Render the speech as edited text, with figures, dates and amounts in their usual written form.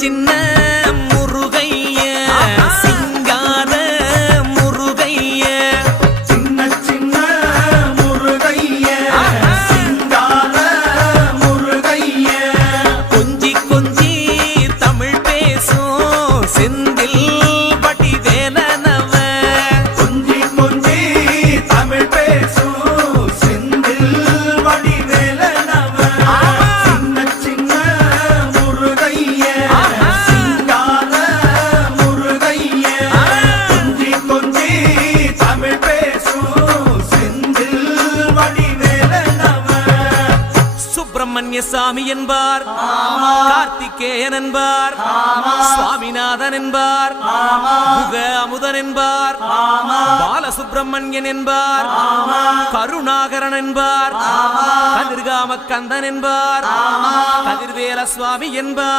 சின்ன முருகைய சிங்கார முருகைய சின்ன சின்ன முருகைய சிங்கார முருகைய கொஞ்சி கொஞ்சி தமிழ் பேசும் செந்தில் வடிவேலனவ கொஞ்சி கொஞ்சி தமிழ் பேசும் செந்தில் வடிவேலனவ சின்ன சின்ன முருகைய சிங்கார முருகைய கொஞ்சி கொஞ்சி தமிழ் பேசும் செந்தில் வடிவேலனவ சுப்பிரமணிய சாமி என்பார், கார்த்திகேயன் என்பார், சுவாமிநாதன் என்பார், முக அமுதன் என்பார், பாலசுப்பிரமணியன் என்பார், கருணாகரன் என்பார், கதிர்காம கந்தன் என்பார், கதிர்வேல சுவாமி என்பார்.